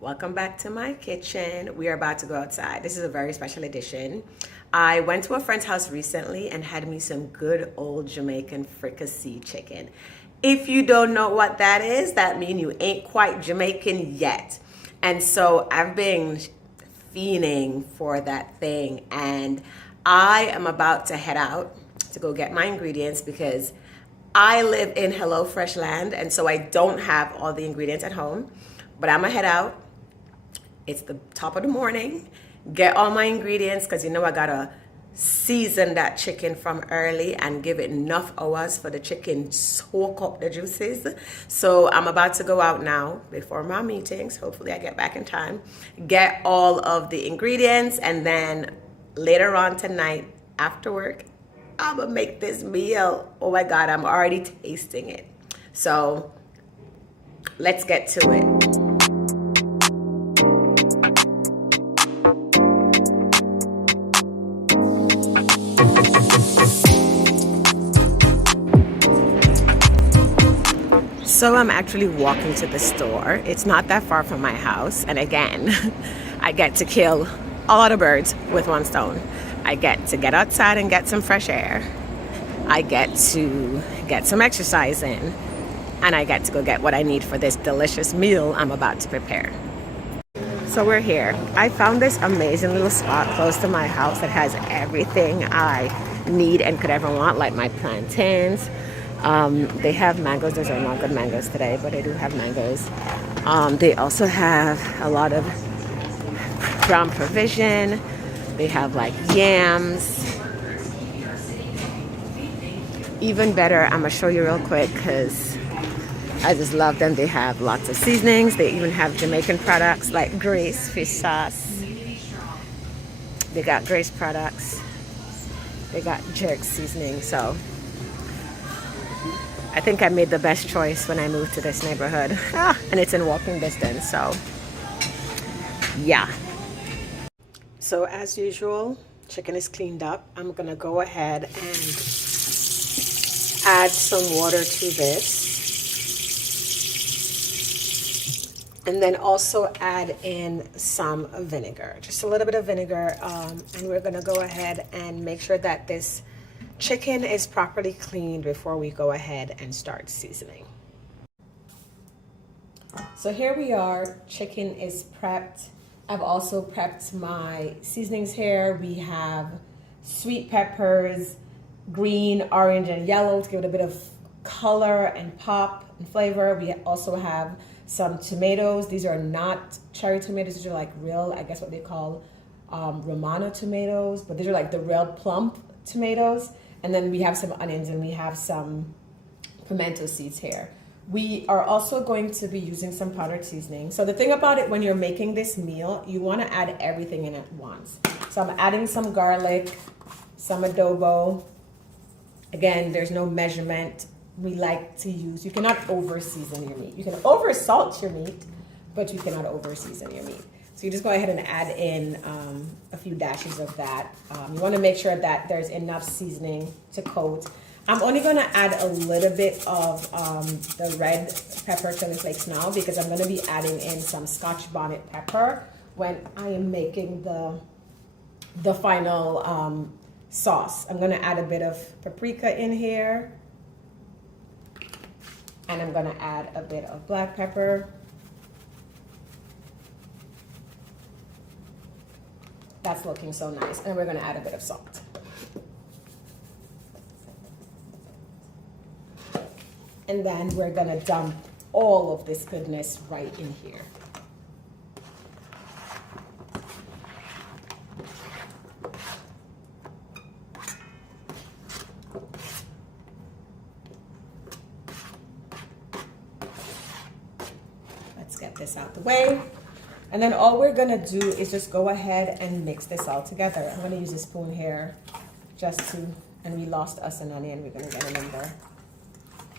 Welcome back to my kitchen. We are about to go outside. This is a very special edition. I went to a friend's house recently and had me some good old Jamaican fricassee chicken. If you don't know what that is, that means you ain't quite Jamaican yet. And so I've been fiending for that thing, and I am about to head out to go get my ingredients because I live in Hello Fresh land, and so I don't have all the ingredients at home. But I'm gonna head out. It's the top of the morning. Get all my ingredients because you know I gotta season that chicken from early and give it enough hours for the chicken soak up the juices. So I'm about to go out now before my meetings. Hopefully I get back in time. Get all of the ingredients, and then later on tonight after work, I'm gonna make this meal. Oh my God, I'm already tasting it. So let's get to it. So I'm actually walking to the store. It's not that far from my house. And again, I get to kill a lot of birds with one stone. I get to get outside and get some fresh air. I get to get some exercise in. And I get to go get what I need for this delicious meal I'm about to prepare. So we're here. I found this amazing little spot close to my house that has everything I need and could ever want, like my plantains. They have mangoes. Those are not good mangoes today, but they do have mangoes. They also have a lot of ground provision. They have like yams. Even better, I'm gonna show you real quick because I just love them. They have lots of seasonings. They even have Jamaican products like Grace fish sauce. They got Grace products. They got jerk seasoning. So I think I made the best choice when I moved to this neighborhood. And it's in walking distance, so yeah. So as usual, chicken is cleaned up. I'm gonna go ahead and add some water to this. And then also add in some vinegar, just a little bit of vinegar. And we're gonna go ahead and make sure that this chicken is properly cleaned before we go ahead and start seasoning. So here we are, chicken is prepped. I've also prepped my seasonings here. We have sweet peppers, green, orange, and yellow to give it a bit of color and pop and flavor. We also have some tomatoes. These are not cherry tomatoes. These are like real, I guess what they call Romano tomatoes, but these are like the real plump tomatoes. And then we have some onions and we have some pimento seeds here. We are also going to be using some powdered seasoning. So the thing about it, when you're making this meal, you want to add everything in at once. So I'm adding some garlic, some adobo. Again, there's no measurement. We like to use, you cannot over season your meat. You can over salt your meat, but you cannot over season your meat. So you just go ahead and add in a few dashes of that. You want to make sure that there's enough seasoning to coat. I'm only going to add a little bit of the red pepper chili flakes now because I'm going to be adding in some Scotch bonnet pepper when I am making the final sauce. I'm going to add a bit of paprika in here. And I'm going to add a bit of black pepper. That's looking so nice. And we're gonna add a bit of salt. And then we're gonna dump all of this goodness right in here. Let's get this out the way. And then all we're gonna do is just go ahead and mix this all together. I'm gonna use a spoon here just to, and we lost us an onion, we're gonna get it in there.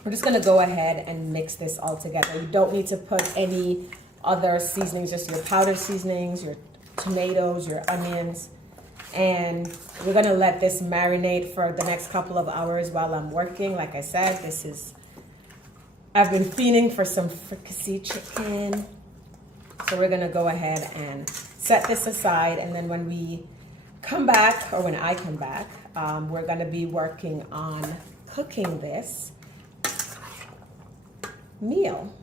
We're just gonna go ahead and mix this all together. You don't need to put any other seasonings, just your powdered seasonings, your tomatoes, your onions. And we're gonna let this marinate for the next couple of hours while I'm working. Like I said, I've been fiending for some fricassee chicken. So we're gonna go ahead and set this aside, and then when we come back, or when I come back, we're gonna be working on cooking this meal.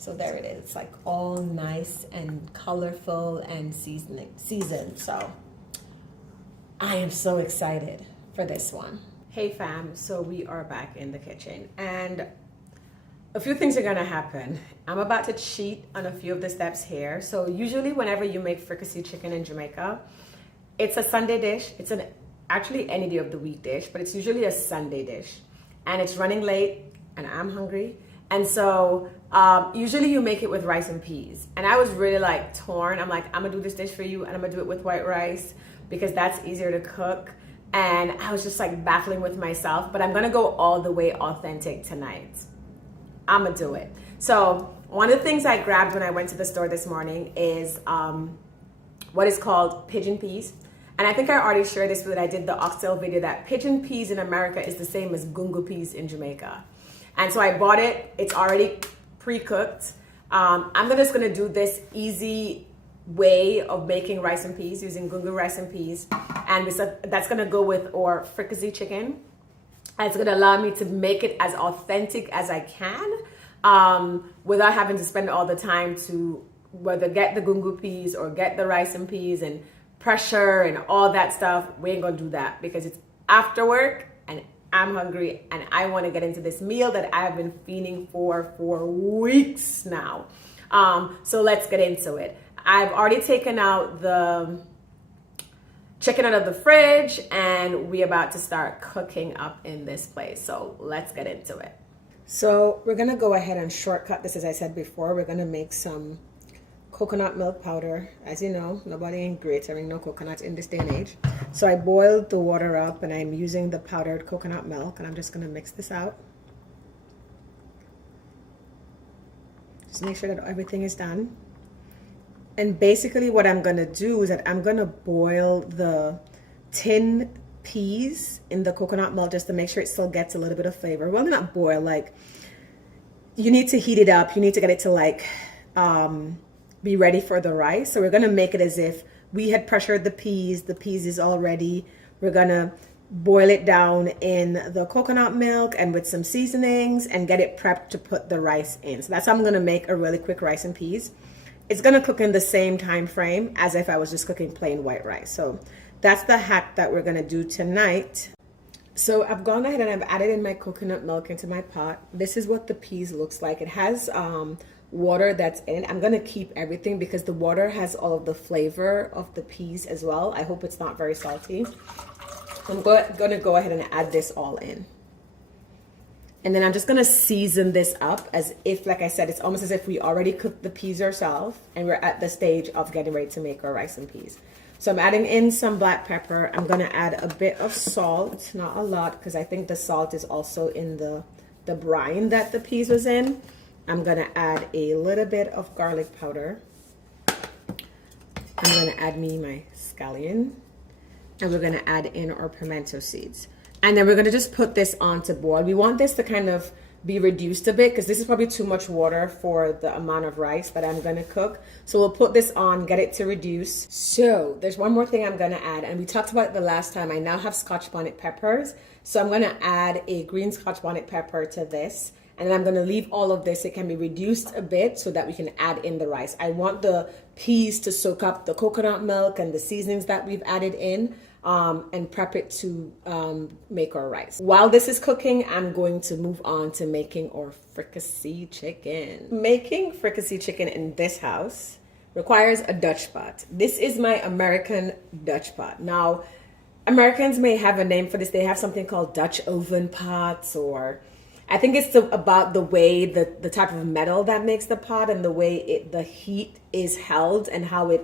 So there it is. It's like all nice and colorful and seasoned. So I am so excited for this one. Hey fam, so we are back in the kitchen and a few things are gonna happen. I'm about to cheat on a few of the steps here. So usually whenever you make fricassee chicken in Jamaica, it's a Sunday dish. It's actually any day of the week dish, but it's usually a Sunday dish. And it's running late and I'm hungry. And so usually you make it with rice and peas. And I was really like torn. I'm like, I'm gonna do this dish for you and I'm gonna do it with white rice because that's easier to cook. And I was just like battling with myself, but I'm gonna go all the way authentic tonight. I'm gonna do it. So one of the things I grabbed when I went to the store this morning is what is called pigeon peas. And I think I already shared this when I did the oxtail video, that pigeon peas in America is the same as gungo peas in Jamaica. And so I bought it. It's already pre-cooked. I'm just gonna do this easy way of making rice and peas using gungo rice and peas. And that's gonna go with our fricassee chicken. And it's gonna allow me to make it as authentic as I can without having to spend all the time to whether get the gungo peas or get the rice and peas and pressure and all that stuff. We ain't gonna do that because it's after work and I'm hungry and I want to get into this meal that I've been feeding for weeks now. So let's get into it. I've already taken out the chicken out of the fridge and we're about to start cooking up in this place. So let's get into it. So we're gonna go ahead and shortcut this. As I said before, we're gonna make some coconut milk powder. As you know, nobody ain't gratoring no coconut in this day and age. So I boiled the water up and I'm using the powdered coconut milk and I'm just gonna mix this out. Just make sure that everything is done. And basically what I'm gonna do is that I'm gonna boil the tin peas in the coconut milk just to make sure it still gets a little bit of flavor. Well, not boil, like you need to heat it up. You need to get it to like be ready for the rice. So we're gonna make it as if we had pressured the peas. The peas is all ready. We're gonna boil it down in the coconut milk and with some seasonings and get it prepped to put the rice in. So that's how I'm gonna make a really quick rice and peas. It's gonna cook in the same time frame as if I was just cooking plain white rice. So that's the hack that we're gonna do tonight. So I've gone ahead and I've added in my coconut milk into my pot. This is what the peas looks like. It has water that's in it. I'm gonna keep everything because the water has all of the flavor of the peas as well. I hope it's not very salty. I'm gonna go ahead and add this all in. And then I'm just gonna season this up as if, like I said, it's almost as if we already cooked the peas ourselves and we're at the stage of getting ready to make our rice and peas. So I'm adding in some black pepper. I'm gonna add a bit of salt, not a lot, because I think the salt is also in the brine that the peas was in. I'm gonna add a little bit of garlic powder. I'm gonna add my scallion. And we're gonna add in our pimento seeds. And then we're gonna just put this on to boil. We want this to kind of be reduced a bit because this is probably too much water for the amount of rice that I'm gonna cook. So we'll put this on, get it to reduce. So there's one more thing I'm gonna add, and we talked about it the last time. I now have Scotch bonnet peppers. So I'm gonna add a green Scotch bonnet pepper to this. And then I'm gonna leave all of this. It can be reduced a bit so that we can add in the rice. I want the peas to soak up the coconut milk and the seasonings that we've added in. And prep it to make our rice. While this is cooking, I'm going to move on to making our fricassee chicken. Making fricassee chicken in this house requires a Dutch pot. This is my American Dutch pot. Now, Americans may have a name for this. They have something called Dutch oven pots, or I think it's about the way the type of metal that makes the pot and the way the heat is held and how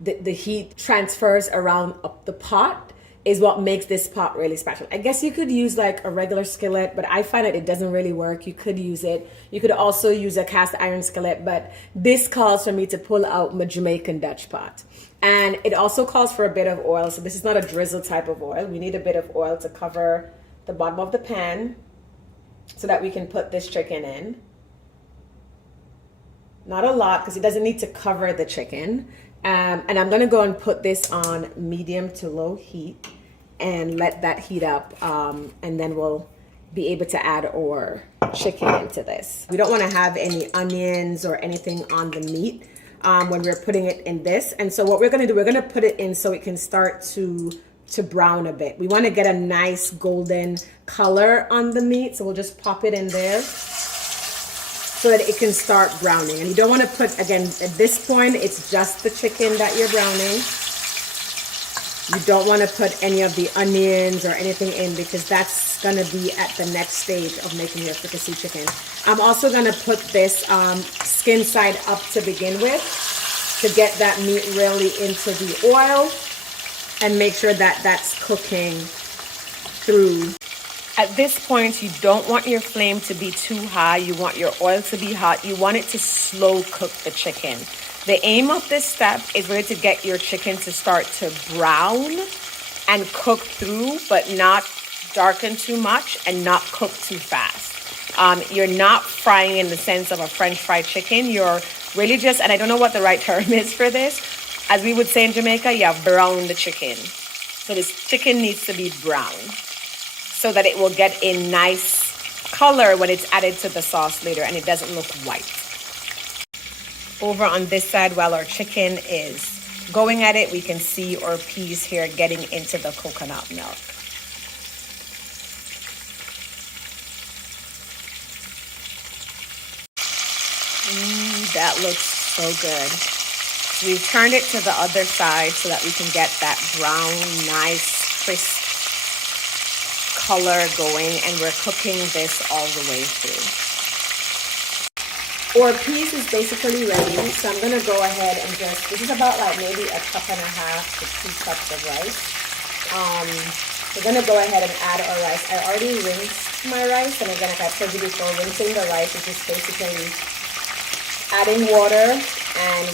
the heat transfers around up the pot is what makes this pot really special. I guess you could use like a regular skillet, but I find that it doesn't really work. You could use it. You could also use a cast iron skillet, but this calls for me to pull out my Jamaican Dutch pot. And it also calls for a bit of oil. So this is not a drizzle type of oil. We need a bit of oil to cover the bottom of the pan so that we can put this chicken in. not a lot because it doesn't need to cover the chicken. And I'm gonna go and put this on medium to low heat and let that heat up, and then we'll be able to add our chicken into this. We don't want to have any onions or anything on the meat when we're putting it in this. And so what we're going to do, we're going to put it in so it can start to brown a bit. We want to get a nice golden color on the meat, so we'll just pop it in there so that it can start browning. And you don't want to put, again, at this point it's just the chicken that you're browning. You don't want to put any of the onions or anything in because that's going to be at the next stage of making your fricassee chicken. I'm also going to put this skin side up to begin with to get that meat really into the oil and make sure that that's cooking through. At this point, you don't want your flame to be too high. You want your oil to be hot. You want it to slow cook the chicken. The aim of this step is really to get your chicken to start to brown and cook through, but not darken too much and not cook too fast. You're not frying in the sense of a French fried chicken. You're really just, and I don't know what the right term is for this, as we would say in Jamaica, you brown the chicken. So this chicken needs to be brown so that it will get a nice color when it's added to the sauce later and it doesn't look white. Over on this side, while our chicken is going at it, we can see our peas here getting into the coconut milk. That looks so good. We've turned it to the other side so that we can get that brown, nice, crisp color going, and we're cooking this all the way through. Our peas is basically ready, so I'm gonna go ahead and just, this is about like maybe 1.5 cups to 2 cups of rice. We're gonna go ahead and add our rice. I already rinsed my rice, and again, like I told you before, rinsing the rice is just basically adding water and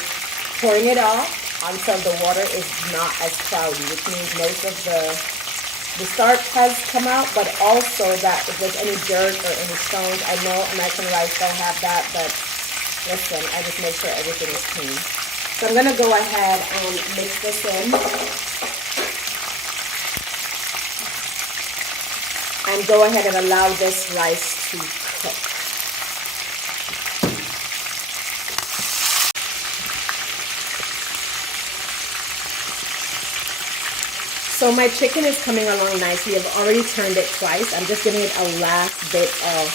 pouring it off until the water is not as cloudy, which means most of the starch has come out, but also that if there's any dirt or any stones, I know American rice don't have that, but listen, I just make sure everything is clean. So I'm gonna go ahead and mix this in and go ahead and allow this rice to cook. So my chicken is coming along nicely. I've already turned it twice. I'm just giving it a last bit of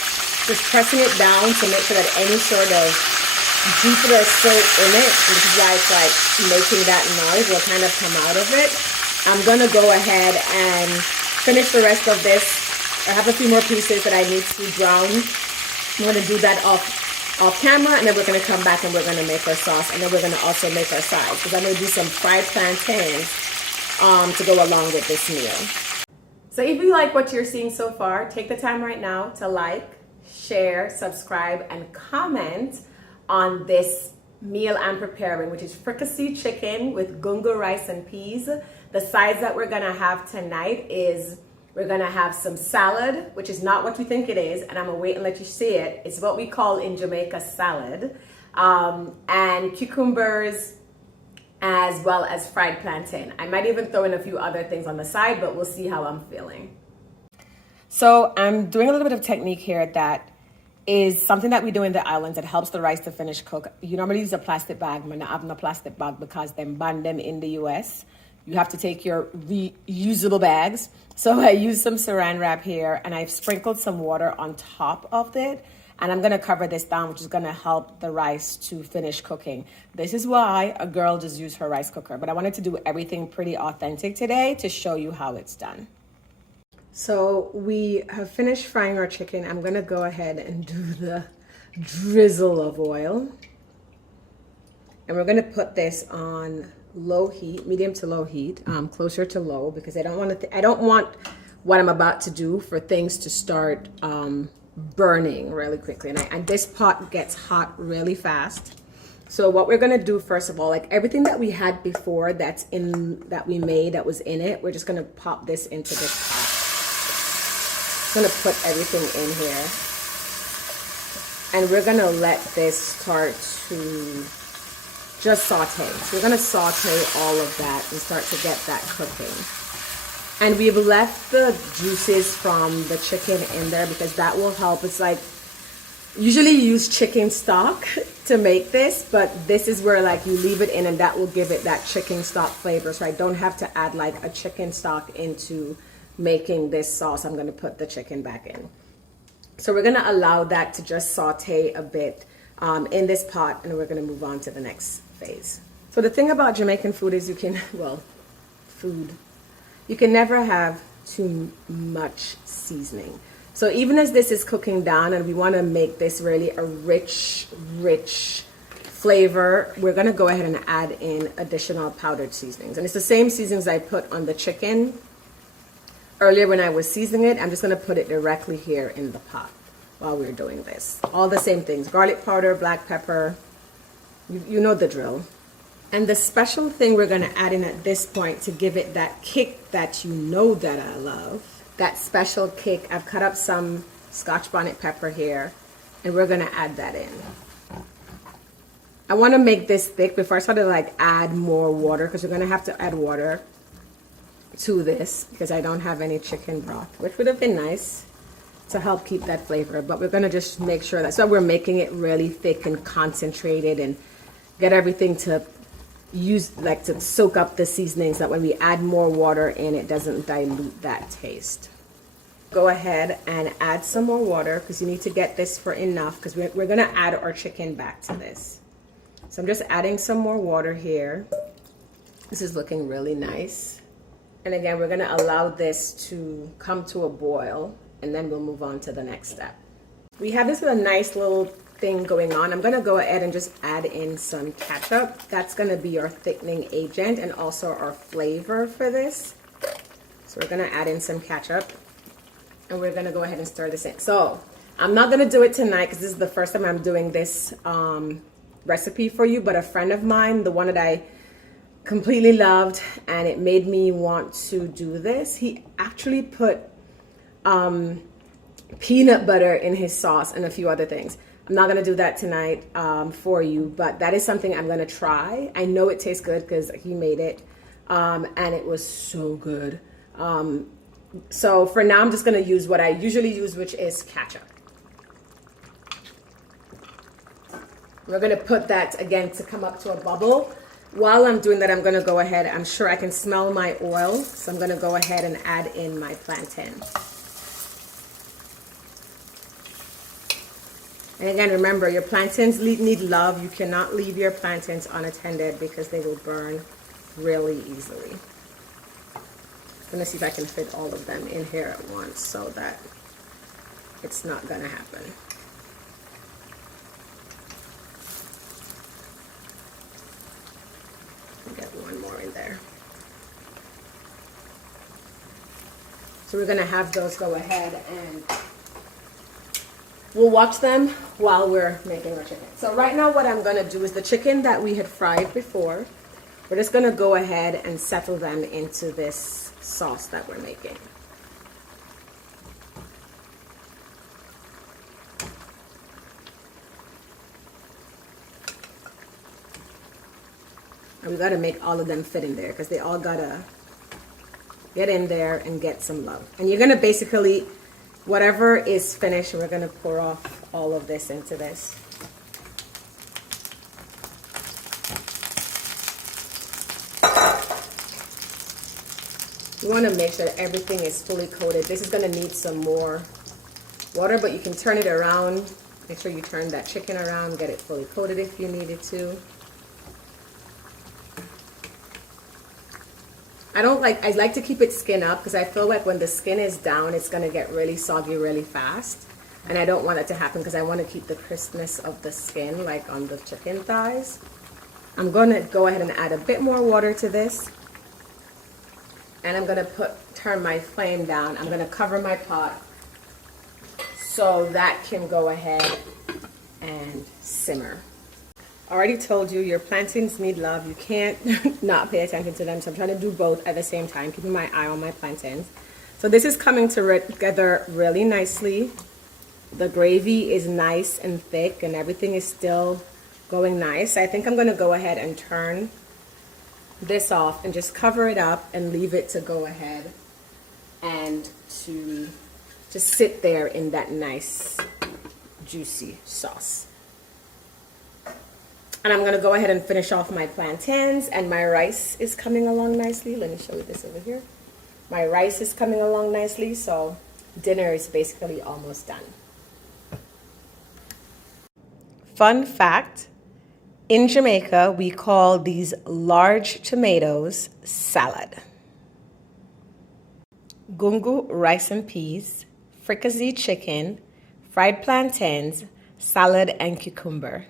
just pressing it down to make sure that any sort of juice that is still in it, and this is why it's like making that noise, will kind of come out of it. I'm gonna go ahead and finish the rest of this. I have a few more pieces that I need to brown. I'm gonna do that off camera, and then we're gonna come back and we're gonna make our sauce, and then we're gonna also make our sides, because I'm gonna do some fried plantains to go along with this meal. So if you like what you're seeing so far, take the time right now to like, share, subscribe, and comment on this meal I'm preparing, which is fricassee chicken with gungo rice and peas. The sides that we're gonna have tonight is we're gonna have some salad, which is not what you think it is, and I'm gonna wait and let you see it. It's what we call in Jamaica salad, and cucumbers, as well as fried plantain. I might even throw in a few other things on the side, but we'll see how I'm feeling. So I'm doing a little bit of technique here that is something that we do in the islands that helps the rice to finish cook. You normally use a plastic bag. I'm not having a plastic bag because they ban them in the US. You have to take your reusable bags. So I use some saran wrap here, and I've sprinkled some water on top of it. And I'm gonna cover this down, which is gonna help the rice to finish cooking. This is why a girl just used her rice cooker, but I wanted to do everything pretty authentic today to show you how it's done. So we have finished frying our chicken. I'm gonna go ahead and do the drizzle of oil. And we're gonna put this on low heat, medium to low heat, closer to low, because I don't want what I'm about to do for things to start burning really quickly, and this pot gets hot really fast. So what we're gonna do, first of all, like everything that we had before that we made that was in it, we're just gonna pop this into this pot. I'm gonna put everything in here. And we're gonna let this start to just saute. So we're gonna saute all of that and start to get that cooking. And we've left the juices from the chicken in there because that will help. It's like, usually you use chicken stock to make this, but this is where like you leave it in and that will give it that chicken stock flavor. So I don't have to add like a chicken stock into making this sauce. I'm gonna put the chicken back in. So we're gonna allow that to just saute a bit in this pot, and we're gonna move on to the next phase. So the thing about Jamaican food is you can never have too much seasoning. So even as this is cooking down and we want to make this really a rich flavor, we're going to go ahead and add in additional powdered seasonings. And it's the same seasonings I put on the chicken earlier when I was seasoning it. I'm just going to put it directly here in the pot while we're doing this. All the same things: garlic powder, black pepper, you know the drill. And the special thing we're going to add in at this point to give it that kick that you know that I love, that special kick, I've cut up some Scotch bonnet pepper here, and we're going to add that in. I want to make this thick before I start to like add more water, because we're going to have to add water to this because I don't have any chicken broth, which would have been nice to help keep that flavor. But we're going to just make sure that, so we're making it really thick and concentrated and get everything to to soak up the seasonings, that when we add more water in, it doesn't dilute that taste. Go ahead and add some more water because you need to get this for enough, because we're going to add our chicken back to this. So I'm just adding some more water here. This is looking really nice. And again, we're going to allow this to come to a boil, and then we'll move on to the next step. We have this with a nice little thing going on. I'm going to go ahead and just add in some ketchup. That's going to be our thickening agent and also our flavor for this. So we're going to add in some ketchup, and we're going to go ahead and stir this in. So I'm not going to do it tonight because this is the first time I'm doing this recipe for you, but a friend of mine, the one that I completely loved and it made me want to do this, he actually put peanut butter in his sauce and a few other things. I'm not going to do that tonight for you, but that is something I'm going to try. I know it tastes good because he made it, and it was so good. So for now, I'm just going to use what I usually use, which is ketchup. We're going to put that again to come up to a bubble. While I'm doing that, I'm going to go ahead. I'm sure I can smell my oil, so I'm going to go ahead and add in my plantain. And again, remember, your plantains need love. You cannot leave your plantains unattended because they will burn really easily. I'm going to see if I can fit all of them in here at once so that it's not going to happen. Get one more in there. So we're going to have those go ahead and we'll watch them while we're making our chicken. So right now what I'm going to do is the chicken that we had fried before, we're just going to go ahead and settle them into this sauce that we're making. And we got to make all of them fit in there because they all got to get in there and get some love. And you're going to basically, whatever is finished, we're going to pour off all of this into this. You want to make sure that everything is fully coated. This is going to need some more water, but you can turn it around. Make sure you turn that chicken around, get it fully coated if you needed to. I like to keep it skin up because I feel like when the skin is down, it's going to get really soggy really fast. And I don't want that to happen because I want to keep the crispness of the skin like on the chicken thighs. I'm going to go ahead and add a bit more water to this. And I'm going to turn my flame down. I'm going to cover my pot so that can go ahead and simmer. I already told you your plantains need love. You can't not pay attention to them. So I'm trying to do both at the same time, keeping my eye on my plantains. So this is coming together really nicely. The gravy is nice and thick and everything is still going nice. I think I'm going to go ahead and turn this off and just cover it up and leave it to go ahead and to just sit there in that nice juicy sauce. And I'm going to go ahead and finish off my plantains, and my rice is coming along nicely. Let me show you this over here. My rice is coming along nicely, so dinner is basically almost done. Fun fact, in Jamaica, we call these large tomatoes salad. Gungo rice and peas, fricassee chicken, fried plantains, salad and cucumber.